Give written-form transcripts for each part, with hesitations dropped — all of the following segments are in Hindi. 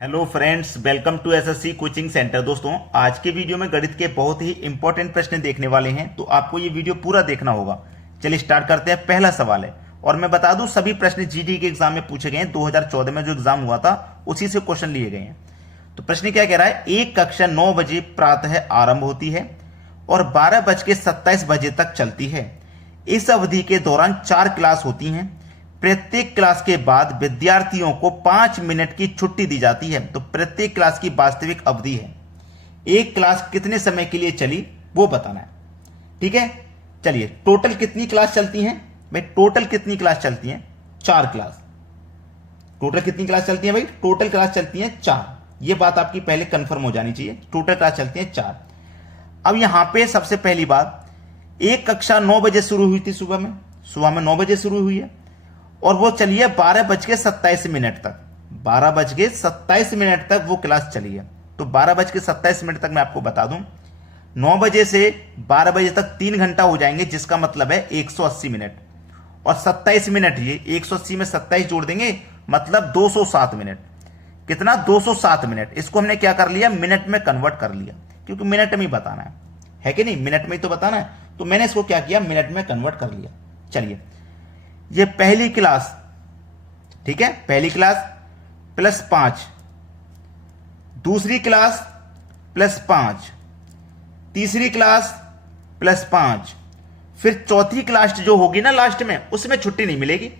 Hello friends, welcome to SSC coaching centre. दोस्तों, आज के वीडियो में गणित के बहुत ही इंपॉर्टेंट प्रश्न देखने वाले हैं, तो आपको ये वीडियो पूरा देखना होगा। चलिए स्टार्ट करते हैं। पहला सवाल है, और मैं बता दूं सभी प्रश्न जीडी के एग्जाम में पूछे गए हैं। 2014 में जो एग्जाम हुआ था उसी से क्वेश्चन लिए गए हैं। तो प्रश्न क्या कह रहा है, एक कक्षा 9 बजे प्रातः आरंभ होती है और 12:27 बजे तक चलती है। इस अवधि के दौरान 4 क्लास होती हैं। प्रत्येक क्लास के बाद विद्यार्थियों को 5 मिनट की छुट्टी दी जाती है। तो प्रत्येक क्लास की वास्तविक अवधि है। एक क्लास कितने समय के लिए चली वो बताना है। ठीक है, चलिए टोटल कितनी क्लास चलती हैं भाई? टोटल कितनी क्लास चलती हैं? 4 क्लास। टोटल कितनी क्लास चलती है भाई? टोटल क्लास चलती है 4। ये बात आपकी पहले कंफर्म हो जानी चाहिए। टोटल क्लास चलती है 4। अब यहां पे सबसे पहली बात, एक कक्षा 9 बजे शुरू हुई थी। सुबह में 9 बजे शुरू हुई है और वो चली है 12:27 तक। 12:27 तक वो क्लास चली है। तो 12:27 तक मैं आपको बता दूं, 9 बजे से 12 बजे तक 3 घंटा हो जाएंगे, जिसका मतलब है 180 मिनट। और 27 मिनट, ये 180 में 27 जोड़ देंगे मतलब 207 मिनट। कितना? 207 मिनट। इसको हमने क्या कर लिया, मिनट में कन्वर्ट कर लिया, क्योंकि मिनट में ही बताना है कि नहीं? मिनट में ही तो बताना है। तो मैंने इसको क्या किया, मिनट में कन्वर्ट कर लिया। चलिए, ये पहली क्लास, ठीक है, पहली क्लास +5, दूसरी क्लास +5, तीसरी क्लास +5, फिर चौथी क्लास जो होगी ना लास्ट में, उसमें छुट्टी नहीं मिलेगी।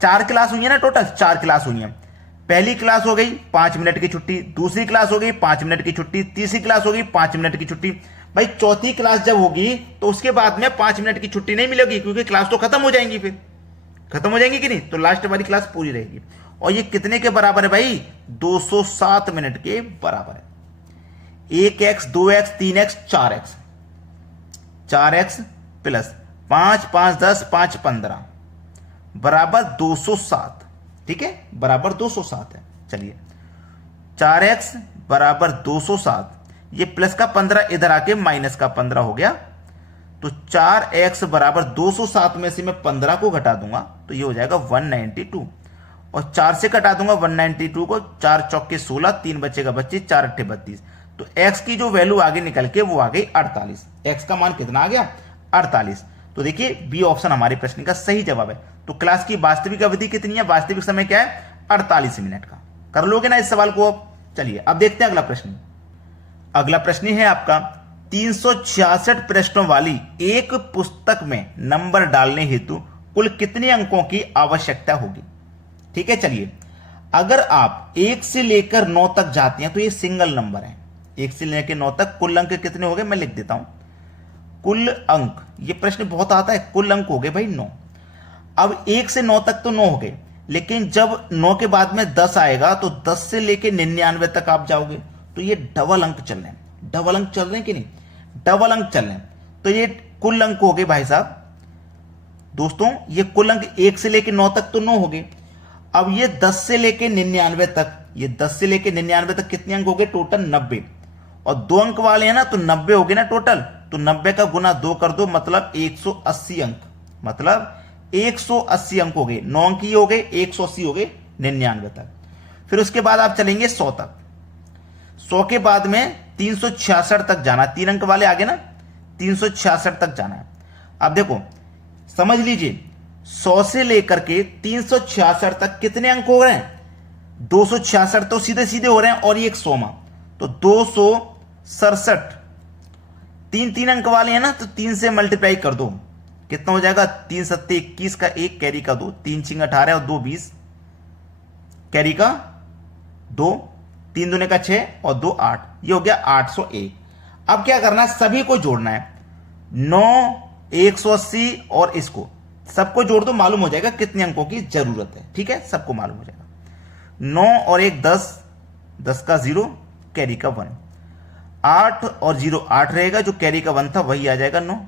4 क्लास हुई है ना, टोटल 4 क्लास हुई है। पहली क्लास हो गई 5 मिनट की छुट्टी, दूसरी क्लास हो गई 5 मिनट की छुट्टी, तीसरी क्लास हो गई 5 मिनट की छुट्टी। भाई चौथी क्लास जब होगी तो उसके बाद में 5 मिनट की छुट्टी नहीं मिलेगी, क्योंकि क्लास तो खत्म हो जाएंगी। फिर खत्म हो जाएंगी कि नहीं? तो लास्ट वाली क्लास पूरी रहेगी। और ये कितने के बराबर है भाई? 207 मिनट के बराबर है। 1x 2x 3x 4x, 4x plus 5 5 10 5 15 बराबर 207। ठीक है, बराबर 207 है। चलिए, 4x बराबर 207, ये प्लस का 15 इधर आके माइनस का 15 हो गया। तो 4x बराबर 207 में से मैं 15 को घटा दूंगा तो ये हो जाएगा 192, और 4 से घटा दूंगा 192 को। 4 चौके 16, 3 बचेगा 25, 4 अट्ठे 32। तो x की जो वैल्यू आगे निकल के वो आ गई 48। x का मान कितना आ गया? 48। तो देखिए, बी ऑप्शन हमारे प्रश्न का सही जवाब है। तो क्लास की वास्तविक अवधि कितनी है? वास्तविक समय क्या है? 48 मिनट का। कर लोगे ना इस सवाल को? अब चलिए, अब देखते हैं अगला प्रश्न। अगला प्रश्न है आपका, 366 पृष्ठों वाली एक पुस्तक में नंबर डालने हेतु कुल कितने अंकों की आवश्यकता होगी? ठीक है, चलिए, अगर आप 1 से लेकर 9 तक जाते हैं तो ये सिंगल नंबर है। 1 से लेकर 9 तक कुल अंक कितने हो गए? मैं लिख देता हूं, कुल अंक। ये प्रश्न बहुत आता है। कुल अंक हो गए भाई 9। अब 1 से 9 तक तो 9 हो गए, लेकिन जब 9 के बाद में 10 आएगा तो 10 से लेकर 99 तक आप जाओगे, तो ये डबल अंक चल रहे हैं। डबल अंक चल रहे हैं कि नहीं? डबल अंक चल रहे हैं। तो ये कुल अंक हो गए भाई साहब। दोस्तों, ये कुल अंक 1 से लेकर 9 तक तो 9 हो गए। अब ये 10 से लेकर 99 तक, ये 10 से लेकर 99 तक कितने अंक हो गए? टोटल 90। और 2 अंक वाले हैं ना, तो 90 हो गए ना टोटल। तो 90 का गुना 2 कर दो, मतलब 180 अंक। मतलब 180 अंक हो गए। 9 अंक ही हो गए, 180 हो गए 99 तक। फिर उसके बाद आप चलेंगे 100 तक। 100 के बाद में 366 तक जाना। 3 अंक वाले आगे ना, 366 तक जाना है। अब देखो, समझ लीजिए, 100 से लेकर के 366 तक कितने अंक हो रहे हैं? 266 तो सीधे सीधे हो रहे हैं, और ये एक 100मा, तो 267। 3 अंक वाले हैं ना, तो 3 से मल्टीप्लाई कर दो, कितना हो जाएगा? 3 सत्ते 21 का 1, कैरी का 2, 3 छिंग 18 और 2 20, कैरी का 2, 3 दूने का 6 और 2 8, ये हो गया 801। अब क्या करना है? सभी को जोड़ना है। 9, 180 और इसको सबको जोड़ दो, मालूम हो जाएगा कितने अंकों की जरूरत है। ठीक है, सबको मालूम हो जाएगा। 9 और 1 10, 10 का 0, कैरी का 1, 8 और 0 8 रहेगा, जो कैरी का 1 था वही आ जाएगा 9।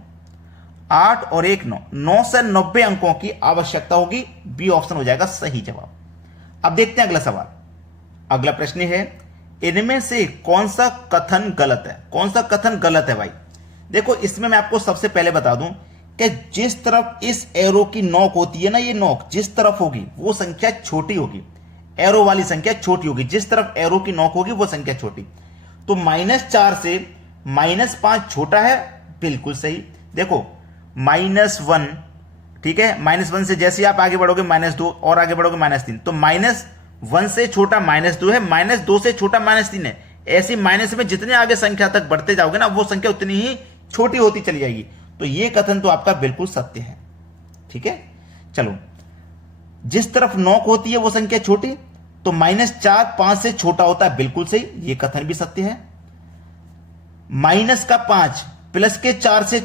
8 और 1 9, 9 से 90 अंकों की आवश्यकता होगी। बी ऑप्शन हो जाएगा सही जवाब। अब देखते हैं अगला सवाल। अगला प्रश्न है, इनमें से कौन सा कथन गलत है? कौन सा कथन गलत है भाई? देखो, इसमें मैं आपको सबसे पहले बता दूं कि जिस तरफ इस एरो की नोक होती है ना, ये नोक जिस तरफ होगी वो संख्या छोटी होगी। एरो वाली संख्या छोटी होगी, जिस तरफ एरो की नोक होगी वो संख्या छोटी। तो -4 से -5 छोटा है, बिल्कुल सही। देखो -1, ठीक है, -1 से जैसे आप आगे बढ़ोगे -2 और आगे बढ़ोगे -3, तो -1 से छोटा -2 है, -2 से छोटा -3 है। ऐसी माइनस में जितने आगे संख्या तक बढ़ते जाओगे ना, वो संख्या उतनी ही छोटी होती चली जाएगी। तो ये कथन तो आपका बिल्कुल सत्य है, ठीक है। चलो, जिस तरफ नोक होती है वो संख्या छोटी, तो -4 5 से छोटा होता है, बिल्कुल सही, ये कथन भी सत्य है। -5 प्लस के 4 से,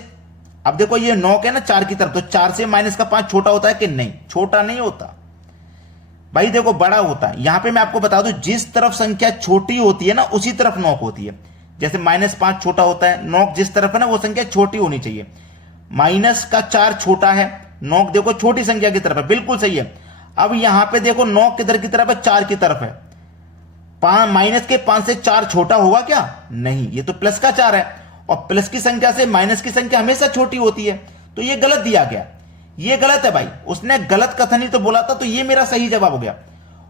अब देखो ये नोक है ना 4 की तरफ, तो 4 से -5 छोटा होता है कि नहीं? छोटा नहीं होता भाई, देखो बड़ा होता है। यहां पे मैं आपको बता दूं, जिस तरफ संख्या छोटी होती है ना, उसी तरफ नोक होती है। जैसे -5 छोटा होता है, नोक जिस तरफ है ना वो संख्या छोटी होनी चाहिए। -4 छोटा है, नोक देखो छोटी संख्या की तरफ है, बिल्कुल सही है। अब यहां पे देखो नोक किधर की तरफ है? 4 की तरफ है। -5 से 4 छोटा होगा क्या? नहीं, ये तो प्लस का 4 है, और प्लस की संख्या से माइनस की संख्या हमेशा छोटी होती है, तो ये गलत दिया गया। ये गलत है भाई, उसने गलत कथन ही तो बोला था, तो ये मेरा सही जवाब हो गया।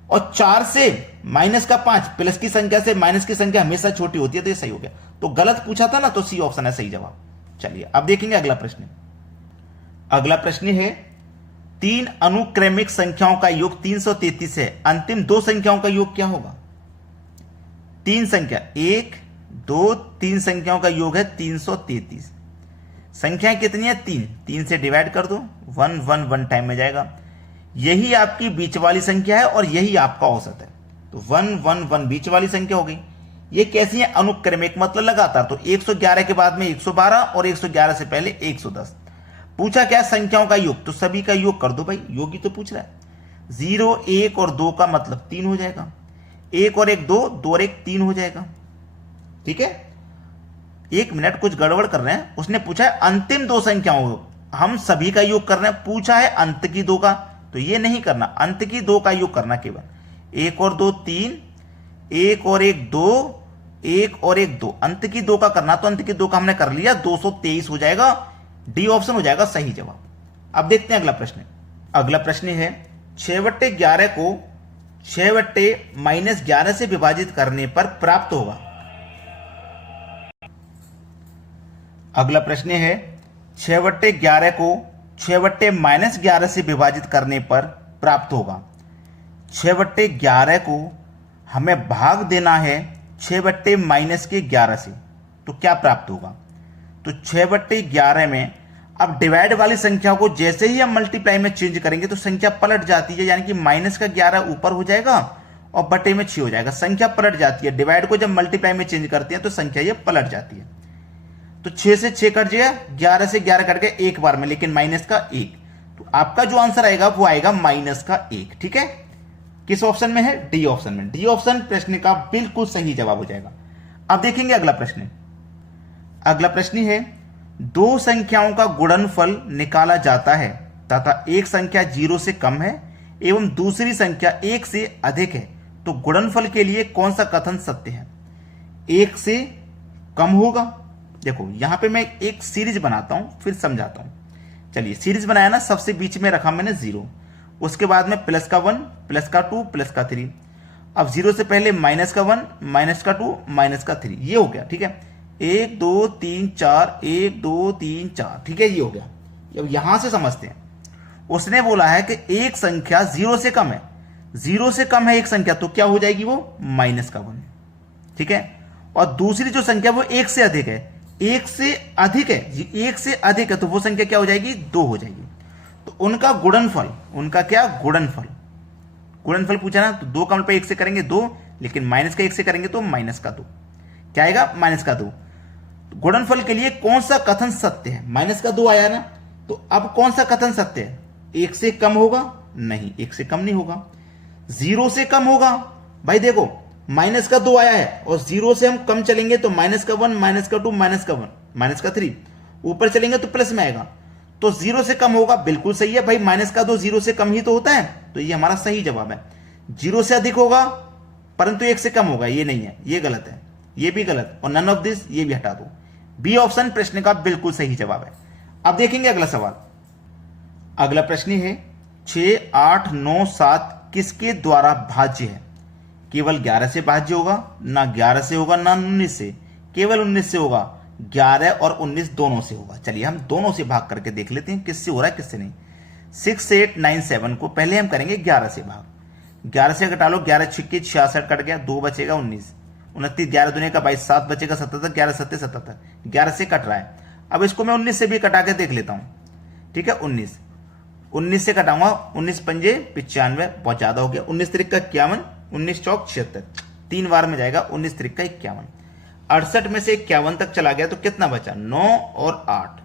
और 4 से -5 प्लस की संख्या से माइनस की संख्या हमेशा छोटी होती है, तो ये सही हो गया। तो गलत पूछा था ना, तो सी ऑप्शन है सही जवाब। चलिए अब देखेंगे अगला प्रश्न। अगला प्रश्न है, 3 अनुक्रमिक संख्याओं का योग 333 है, अंतिम 2 संख्याओं का योग क्या होगा? 3 संख्या 1 2 3 संख्याओं का योग है 333। संख्याएं कितनी है? 3 से डिवाइड कर दो, 1 1 1 टाइम में जाएगा। यही आपकी बीच वाली संख्या है और यही आपका औसत है, तो 1 1 1 बीच वाली संख्या हो गई। ये कैसी है? अनुक्रमिक, मतलब लगातार। तो 111 के बाद में 112 और 111 से पहले 110। पूछा क्या? संख्याओं का योग, तो सभी का योग कर दो भाई, योग ही तो पूछ रहा है। 0 1 और 2 का मतलब 3 हो जाएगा, 1 और 1 2, 2 और 1 3 हो जाएगा, ठीक है। 1 मिनट, कुछ गड़बड़ कर रहे हैं। उसने पूछा है अंतिम 2 संख्याओं, हम सभी का योग कर रहे हैं। पूछा है अंत की 2 का, तो ये नहीं करना, अंत की 2 का योग करना केवल। 1 और 2 3, 1 और 1 2, 1 और 1 2, अंत की 2 का करना, तो अंत की 2 का हमने कर लिया, 223 हो जाएगा। डी ऑप्शन हो जाएगा सही जवाब। अब देखते हैं अगला प्रश्न। अगला प्रश्न है, 6/11 को 6/-11 से विभाजित करने पर प्राप्त होगा। अगला प्रश्न है, 6/11 को 6/-11 से विभाजित करने पर प्राप्त होगा। 6/11 को हमें भाग देना है 6/-11 से, तो क्या प्राप्त होगा? तो 6/11 में अब डिवाइड वाली संख्या को जैसे ही हम मल्टीप्लाई में चेंज करेंगे तो संख्या पलट जाती है, यानी कि -11 ऊपर हो जाएगा और बटे में 6 हो जाएगा। संख्या पलट जाती है, डिवाइड को जब मल्टीप्लाई में चेंज करते हैं तो संख्या ये पलट जाती है। तो 6 से 6 कट जाएगा, 11 से 11 कट गया एक बार में, लेकिन माइनस का 1। तो आपका जो आंसर आएगा वो आएगा -1, ठीक है। किस ऑप्शन में है? डी ऑप्शन में। डी ऑप्शन प्रश्न का बिल्कुल सही जवाब हो जाएगा। अब देखेंगे अगला प्रश्न। अगला प्रश्न है, 2 संख्याओं का गुणनफल निकाला जाता है तथा एक संख्या 0 से कम है एवं दूसरी संख्या 1 से अधिक है, तो गुणनफल के लिए कौन सा कथन सत्य है? 1 से कम होगा। देखो यहां पे मैं एक सीरीज बनाता हूं, फिर समझाता हूं। चलिए, सीरीज बनाया ना, सबसे बीच में रखा मैंने 0, उसके बाद में प्लस का 1, प्लस का 2, प्लस का 3। अब 0 से पहले माइनस का 1, माइनस का 2, माइनस का 3, ये हो गया, ठीक है। 1 2 3 4, 1 2 3 4, ठीक है, ये हो गया। अब यहां से समझते हैं, उसने बोला है कि एक संख्या 0 से कम है, 0 से कम है एक संख्या, तो क्या हो जाएगी वो? -1, ठीक है। और दूसरी जो संख्या वो 1 से अधिक है, 1 से अधिक है, 1 से अधिक है, तो वो संख्या क्या हो जाएगी? 2 हो जाएगी। तो उनका गुणनफल, उनका क्या? गुणनफल। गुणनफल पूछा ना, तो 2 का मल्टीप्लाई 1 से करेंगे 2, लेकिन माइनस का 1 से करेंगे तो -2, क्या आएगा? -2। गुणनफल के लिए कौन सा कथन सत्य है? -2 आया ना, तो अब कौन सा कथन सत्य है? 1 से कम होगा? नहीं, 1 से कम नहीं होगा। 0 से कम होगा? भाई देखो, -2 आया है और 0 से हम कम चलेंगे तो -1, -2, -1, -3, ऊपर चलेंगे तो प्लस में आएगा, तो 0 से कम होगा, बिल्कुल सही है भाई। -2 0 से कम ही तो होता है, तो ये हमारा सही जवाब है। 0 से अधिक होगा परंतु 1 से कम होगा, ये नहीं है, ये गलत है, ये भी गलत, और नन ऑफ दिस, ये भी हटा दो। बी ऑप्शन प्रश्न का बिल्कुल सही जवाब है। अब देखेंगे अगला सवाल। अगला प्रश्न है, 6 8 9 7 किसके द्वारा भाज्य है? केवल 11 से भाज्य होगा, ना 11 से होगा ना 19 से, केवल 19 से होगा। 11 और 19 दोनों से होगा। चलिए हम दोनों से भाग करके देख लेते हैं किससे हो रहा है किससे नहीं। 6897 को पहले हम करेंगे 11 से भाग। 11 से घटा लो, 11 छिक्के 66 कट गया, 2 बचेगा 19, 29 11 दूने का 22, 7 बचेगा 77, 11 सत्ते 77, 11 से कट रहा है। अब इसको मैं 19 से भी कटा के देख लेता हूं। ठीक है, 19 से कटाऊंगा, 19 पंजे 95, बहुत ज्यादा हो गया। 19 त्रिक का 51, 19 चौक 76, 3 बार में जाएगा। 19 त्रिक का 51, 68 में से 51 तक चला गया तो कितना बचा? 9 और 8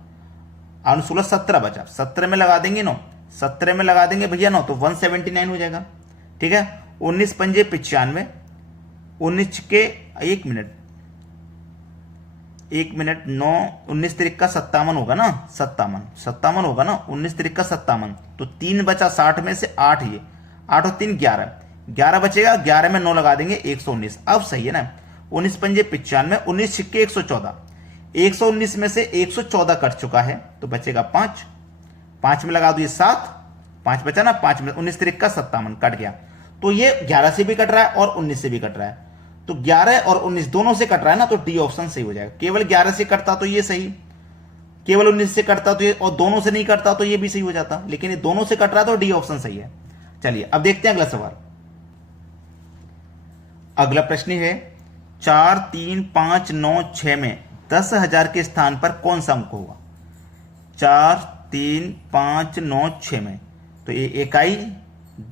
16 17 बचा। 17 में लगा देंगे 9, 17 में लगा देंगे भैया 9 तो 179 हो जाएगा। ठीक है, 19 पंजे 95, 19 के 1 मिनट 9, 19 त्रिक का 57 होगा ना, 57 होगा ना, 19 त्रिक का 57, तो 3 बचा 60 में से 8, ये 8 और 3 11 बचेगा। 11 में 9 लगा देंगे 119। अब सही है ना, 19 पंजे 95, 19 छिक्के 114, 119 में से 114 कट चुका है तो बचेगा 5 में लगा दो ये 7, 5 बचा ना, 5 में 19 त्रिक का 57 कट गया। तो ये 11 से भी कट रहा है और 19 से भी कट रहा है, तो 11 और 19 दोनों से कट रहा है ना, तो डी ऑप्शन सही हो जाएगा। केवल 11 से कटता तो ये सही, केवल 19 से कटता तो ये, और दोनों से नहीं कटता तो ये भी सही हो जाता, लेकिन ये दोनों से कट रहा है तो डी ऑप्शन सही है। चलिए अब देखते हैं अगला सवाल। अगला प्रश्न है 4 3 5 9 6 में 10,000 के स्थान पर कौन सा अंक होगा? 4 3 5 9 6 में तो ये इकाई,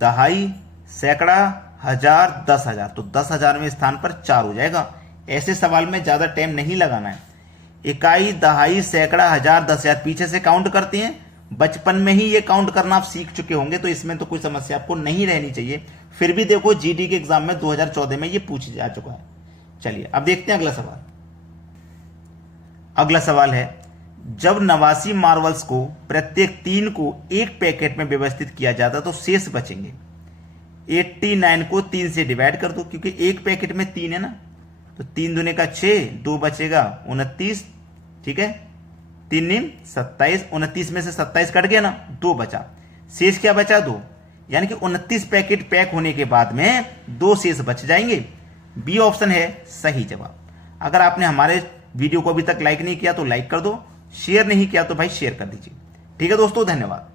दहाई, सैकड़ा, हजार, 10,000, तो 10,000 में स्थान पर 4 हो जाएगा। ऐसे सवाल में ज्यादा टाइम नहीं लगाना है। इकाई, दहाई, सैकड़ा, हजार, 10,000 पीछे से काउंट करते हैं। बचपन में ही ये काउंट करना आप सीख चुके होंगे, तो इसमें तो कोई समस्या आपको नहीं रहनी चाहिए। फिर भी देखो जीडी के एग्जाम में 2014 में ये पूछ जा चुका है। चलिए अब देखते हैं अगला सवाल। अगला सवाल है, जब 89 मार्बल्स को प्रत्येक 3 को एक पैकेट में व्यवस्थित किया जाता तो शेष बचेंगे। 89 को 3 से डिवाइड कर दो, क्योंकि एक पैकेट में 3 है ना, तो 3 दूने का 6, 2 बचेगा 29। ठीक है, 3 नीम 27, 29 में से 27 कट गया ना, 2 बचा, शेष क्या बचा? 2, यानी कि 29 पैकेट पैक होने के बाद में 2 शेष बच जाएंगे। बी ऑप्शन है सही जवाब। अगर आपने हमारे वीडियो को अभी तक लाइक नहीं किया तो लाइक कर दो, शेयर नहीं किया तो भाई शेयर कर दीजिए। ठीक है दोस्तों, धन्यवाद।